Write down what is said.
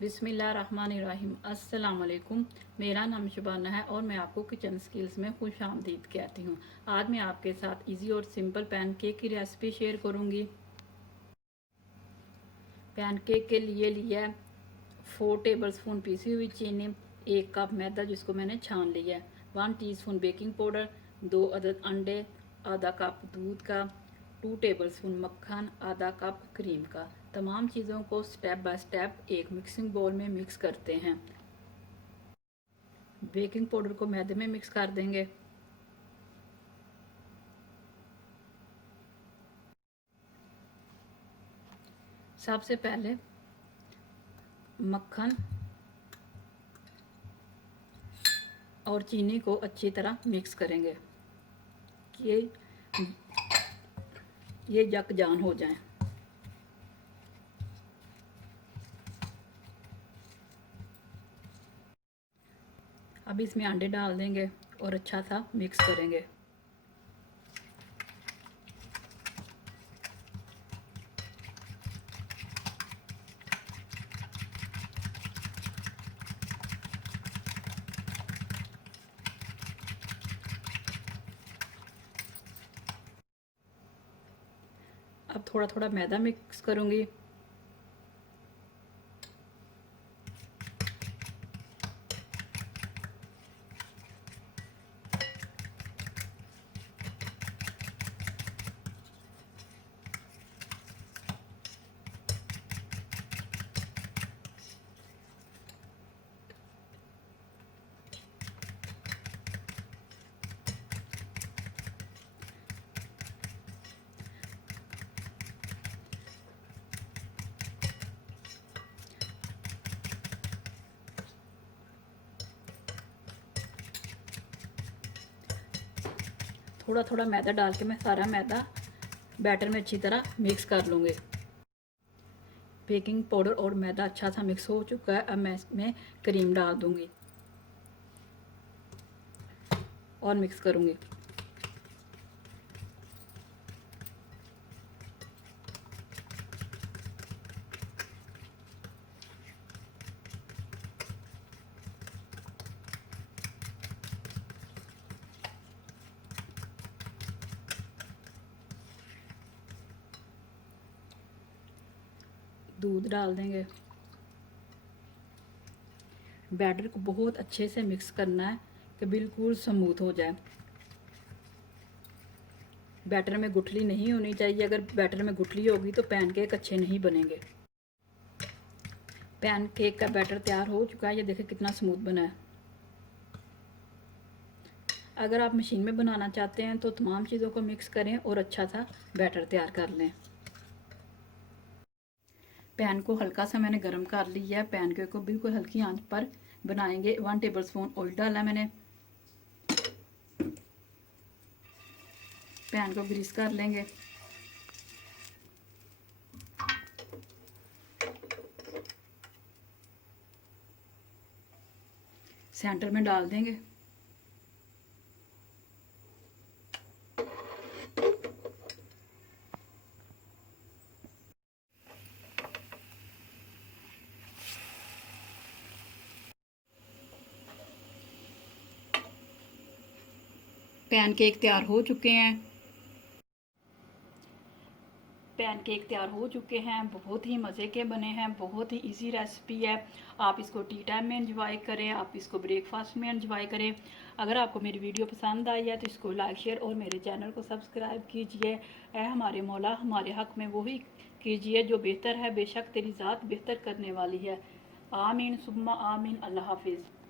बिस्मिल्लाहिर्रहमानिर्रहीम। अस्सलाम वालेकुम। मेरा नाम शबाना है और मैं आपको किचन स्किल्स में खुश आमदीद कहती हूँ। आज मैं आपके साथ इजी और सिंपल पैनकेक की रेसिपी शेयर करूँगी। पैनकेक के लिए लिया 4 टेबलस्पून पीसी हुई चीनी, 1 कप मैदा जिसको मैंने छान लिया है, 1 टीस्पून बेकिंग पाउडर, 2 अदद अंडे, आधा कप दूध का, 2 टेबलस्पून मक्खन, आधा कप क्रीम का। तमाम चीज़ों को स्टेप बाय स्टेप एक मिक्सिंग बाउल में मिक्स करते हैं। बेकिंग पाउडर को मैदे में मिक्स कर देंगे। सबसे पहले मक्खन और चीनी को अच्छी तरह मिक्स करेंगे कि ये यकजान हो जाए। अब इसमें अंडे डाल देंगे और अच्छा सा मिक्स करेंगे। अब थोड़ा थोड़ा मैदा मिक्स करूँगी। थोड़ा थोड़ा मैदा डाल के मैं सारा मैदा बैटर में अच्छी तरह मिक्स कर लूँगी। बेकिंग पाउडर और मैदा अच्छा सा मिक्स हो चुका है। अब मैं इसमें क्रीम डाल दूँगी और मिक्स करूँगी। दूध डाल देंगे। बैटर को बहुत अच्छे से मिक्स करना है कि बिल्कुल स्मूथ हो जाए। बैटर में गुठली नहीं होनी चाहिए। अगर बैटर में गुठली होगी तो पैनकेक अच्छे नहीं बनेंगे। पैनकेक का बैटर तैयार हो चुका है। ये देखिए कितना स्मूथ बना है। अगर आप मशीन में बनाना चाहते हैं तो तमाम चीज़ों को मिक्स करें और अच्छा सा बैटर तैयार कर लें। पैन को हल्का सा मैंने गरम कर लिया है। पैनकेक को बिल्कुल हल्की आंच पर बनाएंगे। 1 टेबलस्पून ऑयल डाला मैंने। पैन को ग्रीस कर लेंगे। सेंटर में डाल देंगे। पैनकेक तैयार हो चुके हैं। पैनकेक तैयार हो चुके हैं। बहुत ही मज़े के बने हैं। बहुत ही इजी रेसिपी है। आप इसको टी टाइम में एंजॉय करें, आप इसको ब्रेकफास्ट में एंजॉय करें। अगर आपको मेरी वीडियो पसंद आई है तो इसको लाइक शेयर और मेरे चैनल को सब्सक्राइब कीजिए। ऐ हमारे मौला हमारे हक़ में वही कीजिए जो बेहतर है। बेशक तेरी ज़ात बेहतर करने वाली है। आमीन सुम्मा आमीन। अल्लाह हाफिज़।